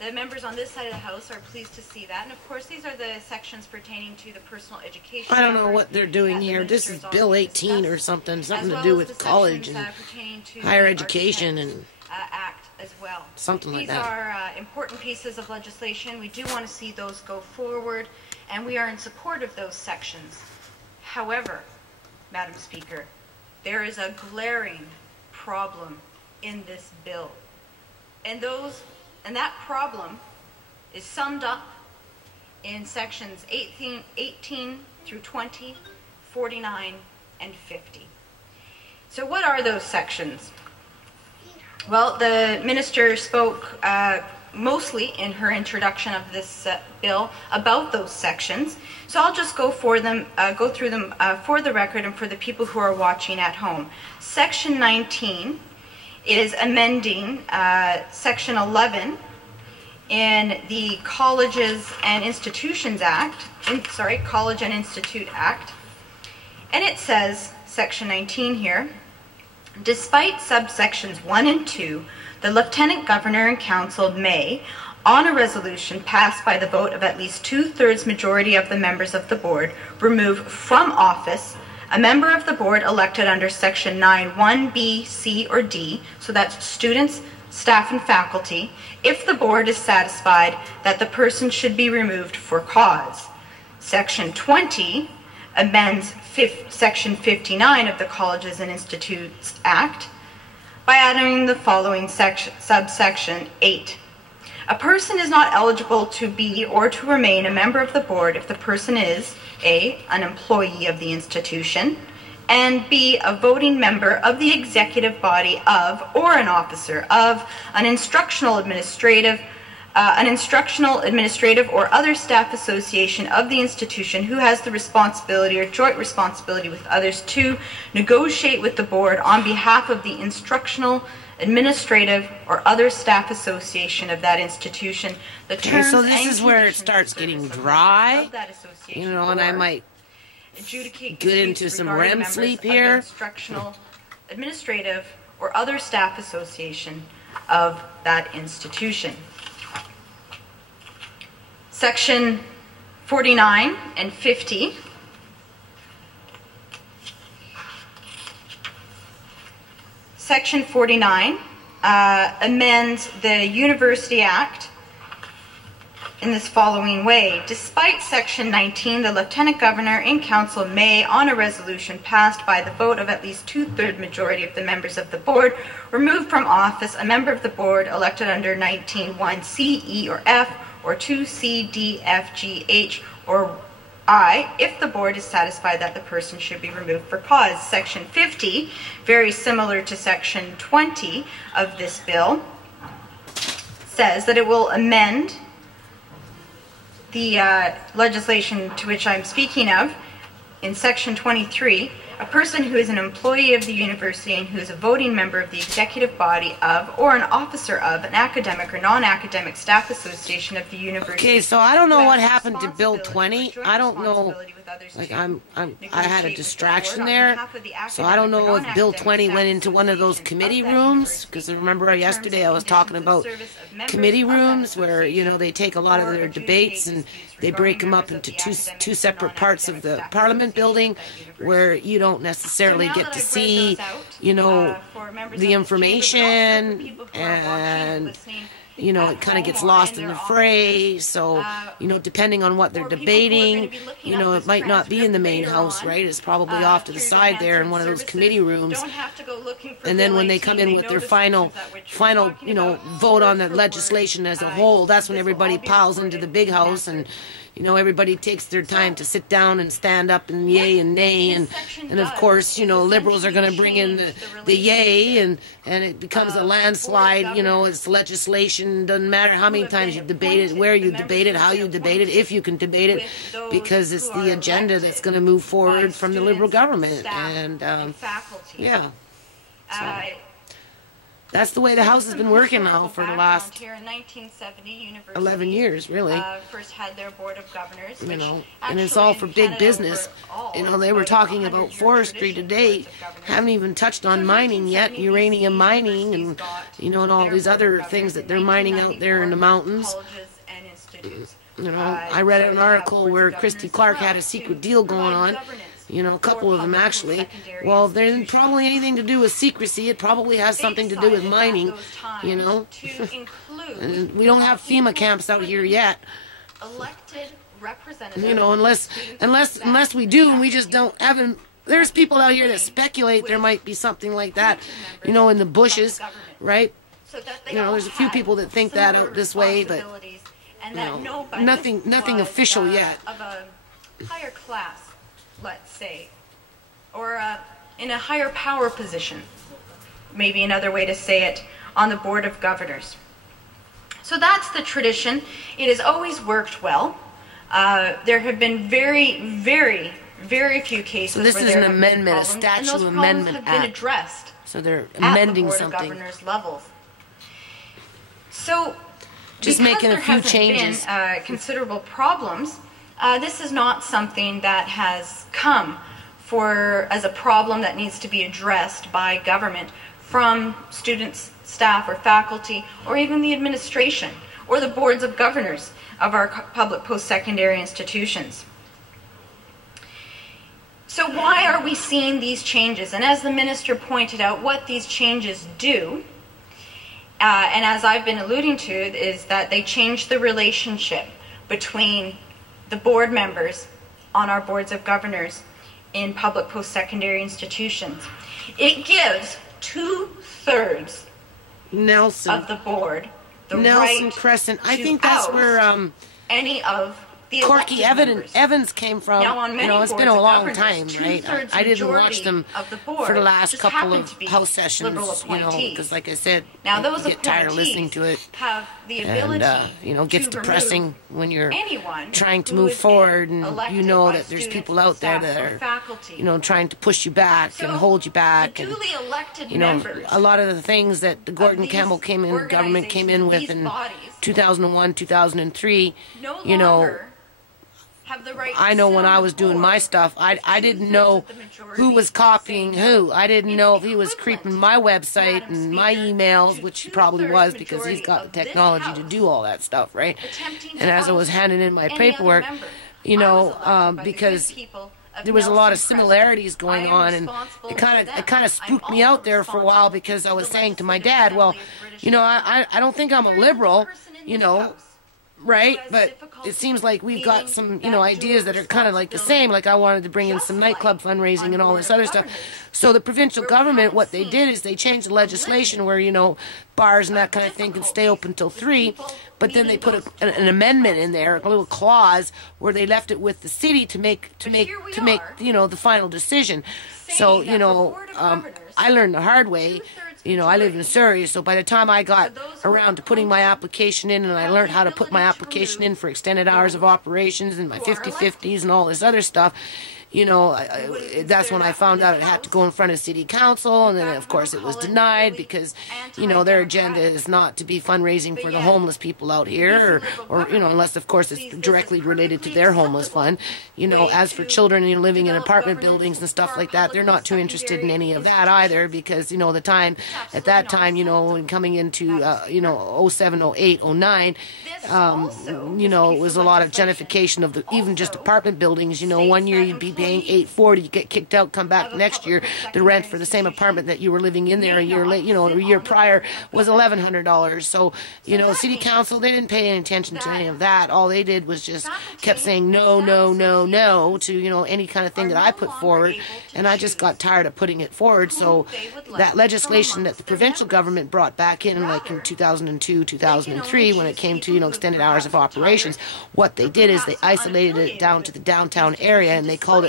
The members on this side of the House are pleased to see that. And of course, these are the sections pertaining to the personal education. I don't know what they're doing here. This is Bill 18 or something to do with college and higher education and Act as well. Something like that. These are important pieces of legislation. We do want to see those go forward, and we are in support of those sections. However, Madam Speaker, there is a glaring problem in this bill. And that problem is summed up in sections 18 through 20, 49, and 50. So what are those sections? Well, the minister spoke mostly in her introduction of this bill about those sections. So I'll just go through them for the record and for the people who are watching at home. Section 19 is amending Section 11 in the Colleges and Institutions Act, College and Institute Act, and it says, Section 19 here, despite subsections 1 and 2, the Lieutenant Governor and Council may, on a resolution passed by the vote of at least 2/3 majority of the members of the board, remove from office a member of the board elected under Section 9(1)(b), C, or D, so that's students, staff, and faculty, if the board is satisfied that the person should be removed for cause. Section 20 amends Section 59 of the Colleges and Institutes Act by adding the following subsection 8. A person is not eligible to be or to remain a member of the board if the person is A, an employee of the institution, and B, a voting member of the executive body of or an officer of an instructional administrative or other staff association of the institution who has the responsibility or joint responsibility with others to negotiate with the board on behalf of the instructional, administrative, or other staff association of that institution. The terms so this is where it starts getting dry, you know, and I might get into some REM sleep here. Instructional, administrative, or other staff association of that institution. Section 49 and 50 Section 49 amends the University Act in this following way. Despite Section 19, the Lieutenant Governor and Council may, on a resolution passed by the vote of at least 2/3 majority of the members of the board, remove from office a member of the board elected under 19(1)(c), E, or F, or 2(c), D, F, G, H, or I, if the board is satisfied that the person should be removed for cause. Section 50, very similar to Section 20 of this bill, says that it will amend the legislation to which I'm speaking of. In Section 23, a person who is an employee of the university and who is a voting member of the executive body of or an officer of an academic or non-academic staff association of the university. Okay, so I don't know what happened to Bill 20. I don't know, like I had a distraction there, so I don't know if Bill 20 went into one of those committee rooms, because remember yesterday I was talking about committee rooms where, you know, they take a lot of their debates and they break them up into two separate parts of the Parliament building where you don't necessarily get to see, you know, the information, and, you know, it kind of gets lost in the fray. So, you know, depending on what they're debating, you know, it might not be in the main house, right? It's probably off to the side there in one of those committee rooms. And then when they come in with their final, you know, vote on the legislation as a whole, that's when everybody piles into the big house, and you know, everybody takes their time to sit down and stand up and yay and nay, and of course, you know, Liberals are going to bring in the yay, and it becomes a landslide. You know, it's legislation. Doesn't matter how many times you debate it, where you debate it, how you debate it, if you can debate it, because it's the agenda that's going to move forward from the Liberal government. And yeah. So. That's the way the House has been working now for the last here in 1970, 11 years, really. First had their board of governors, you know, and it's all for big business. You know, they were talking about forestry today, haven't even touched on mining yet, uranium mining, and you know, and all these other things that they're mining out there in the mountains. You know, I read an article where Christy Clark had a secret deal going on. You know, a couple of them actually. Well, there isn't probably anything to do with secrecy. It probably has something to do with mining, you know. And we don't have FEMA camps out here yet. You know, unless we do, and we just don't have. There's people out here that speculate there might be something like that, you know, in the bushes, right? You know, there's a few people that think that out this way, but you know, nothing official yet. Of a higher class, let's say, or in a higher power position, maybe another way to say it, on the Board of Governors. So that's the tradition. It has always worked well. There have been very, very, very few cases. So this is an amendment, a statute amendment act. Have been addressed. So they're amending something. At the Board of Governors levels. So, just making a few changes. Been, considerable problems. This is not something that has come as a problem that needs to be addressed by government from students, staff, or faculty, or even the administration, or the boards of governors of our public post-secondary institutions. So why are we seeing these changes? And as the minister pointed out, what these changes do, and as I've been alluding to, is that they change the relationship between the board members on our boards of governors in public post-secondary institutions. It gives 2/3 of the board the right Crescent. I think that's where any of the Corky Evans came from. Now, on many you know, it's been a long time, right? I didn't watch them for the last couple of House sessions, you know, because like I said, now, those I get tired of listening to it. Have the ability and, you know, it gets to depressing when you're anyone trying to move forward and you know that there's people out there that are, you know, trying to push you back and hold you back. And, you know, a lot of the things that the Gordon Campbell government came in with in 2001, 2003, you know, I know when I was doing my stuff, I didn't know who was copying who. I didn't know if he was creeping my website and my emails, which he probably was because he's got the technology to do all that stuff, right? And as I was handing in my paperwork, you know, because there was a lot of similarities going on, and it kind of spooked me out there for a while because I was saying to my dad, well, you know, I don't think I'm a liberal, you know, right? But it seems like we've got some, you know, ideas that are kind of like the same. Like I wanted to bring in some nightclub fundraising and all this other stuff. So the provincial government, what they did is they changed the legislation where, you know, bars and that kind of thing can stay open till 3. But then they put an amendment in there, a little clause where they left it with the city to make you know, the final decision. So, you know, I learned the hard way. You know, I live in Surrey, so by the time I got around to putting my application in, and I learned how to put my application in for extended hours of operations and my 50/50s and all this other stuff, you know, that's when I found out it had to go in front of city council, and then of course it was denied because, you know, their agenda is not to be fundraising for the homeless people out here, or you know, unless of course it's directly related to their homeless fund. You know, as for children, you know, living in apartment buildings and stuff like that, they're not too interested in any of that either, because, you know, at that time, you know, when coming into, you know, 07, 08, 09, you know, it was a lot of gentrification of even just apartment buildings. You know, one year you'd be paying $840, you get kicked out, come back next year, the rent for the same apartment that you were living in there a year late, you know, a year prior was $1,100. So, you know, city council, they didn't pay any attention to any of that. All they did was just kept saying no, no, no, no to, you know, any kind of thing that I put forward, and I just got tired of putting it forward. So that legislation that the provincial government brought back in, like in 2002, 2003, when it came to, you know, extended hours of operations, what they did is they isolated it down to the downtown area, and they called it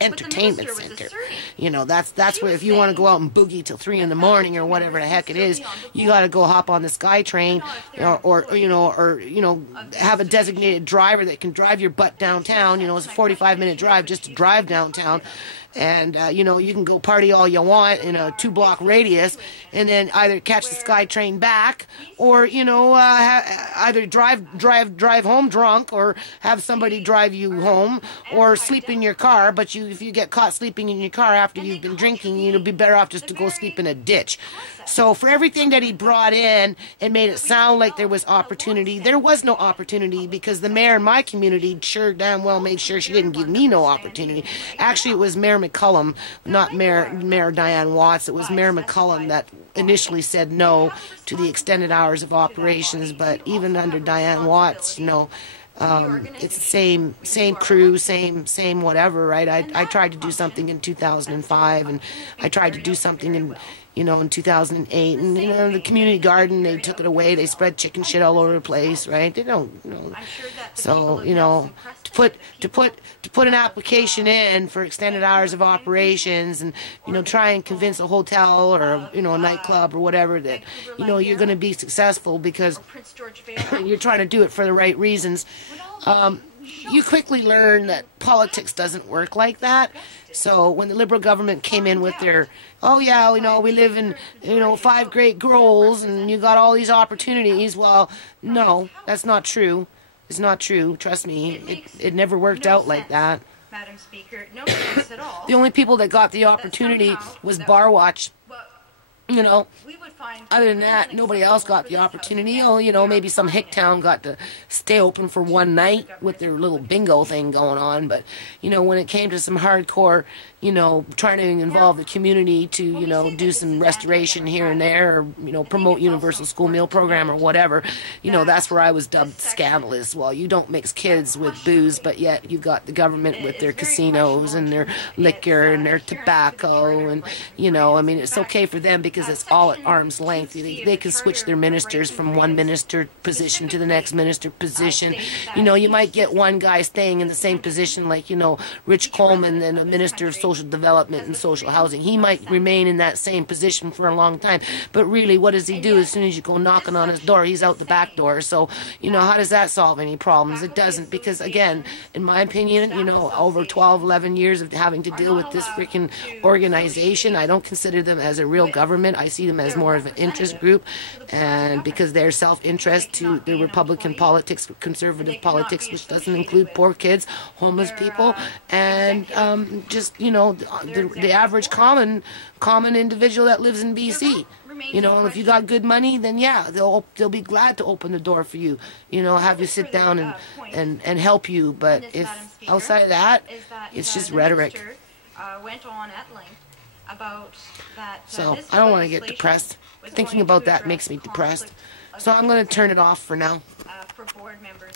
entertainment center. You know, that's where if you want to go out and boogie till 3 in the morning or whatever the heck it is, you got to go hop on the SkyTrain, or you know, have a designated driver that can drive your butt downtown. You know, it's a 45-minute drive just to drive downtown, and you know, you can go party all you want in a 2-block radius, and then either catch the SkyTrain back, or you know, either drive home drunk, or have somebody drive you home, or sleep in your car. But if you get caught sleeping in your car after you've been drinking, you'll be better off just to go sleep in a ditch. So for everything that he brought in and made it sound like there was opportunity, there was no opportunity, because the mayor in my community sure damn well made sure she didn't give me no opportunity. Actually, it was Mayor McCullum, not Mayor Diane Watts. It was Mayor McCullum that initially said no to the extended hours of operations. But even under Diane Watts, you know, it's the same crew, same whatever, right? I tried to do something in 2005, and I tried to do something in 2008, and you know, the community garden, they took it away. They spread chicken shit all over the place, right? They don't, you know. So, you know, to put an application in for extended hours of operations, and you know, try and convince a hotel or you know, a nightclub or whatever that you know you're going to be successful because you're trying to do it for the right reasons. You quickly learn that politics doesn't work like that. So when the Liberal government came in with their, oh yeah, you know, we live in, you know, 5 great goals and you got all these opportunities. Well, no, that's not true. It's not true. Trust me. It never worked out like that. Madam Speaker, no sense at all. The only people that got the opportunity was Bar Watch. You know, other than that, nobody else got the opportunity. Oh, you know, maybe some hick town got to stay open for one night with their little bingo thing going on. But, you know, when it came to some hardcore, you know, trying to involve the community to, you know, do some restoration here and there, or, you know, promote universal school meal program or whatever, you know, that's where I was dubbed scandalous. Well, you don't mix kids with booze, but yet you've got the government with their casinos and their liquor and their tobacco. And, you know, I mean, it's okay for them because it's all at arm's length. They can switch their ministers from one minister position to the next minister position. You know, you might get one guy staying in the same position, like, you know, Rich Coleman, and a minister of social development and social housing. He might remain in that same position for a long time, but really, what does he do? As soon as you go knocking on his door, he's out the back door. So, you know, how does that solve any problems? It doesn't, because again, in my opinion, you know, over 12, 11 years of having to deal with this freaking organization, I don't consider them as a real government. I see them as more of an interest group, and because they're self-interest to the Republican politics, conservative politics, which doesn't include poor kids, homeless people, and just, you know, the average common individual that lives in BC. You know, if you got good money, then yeah, they'll be glad to open the door for you. You know, have you sit down and help you. But if outside of that, it's just rhetoric. Went on at length about that. So I don't want to get depressed. Thinking about that makes me depressed. So I'm going to turn it off for now. For board members.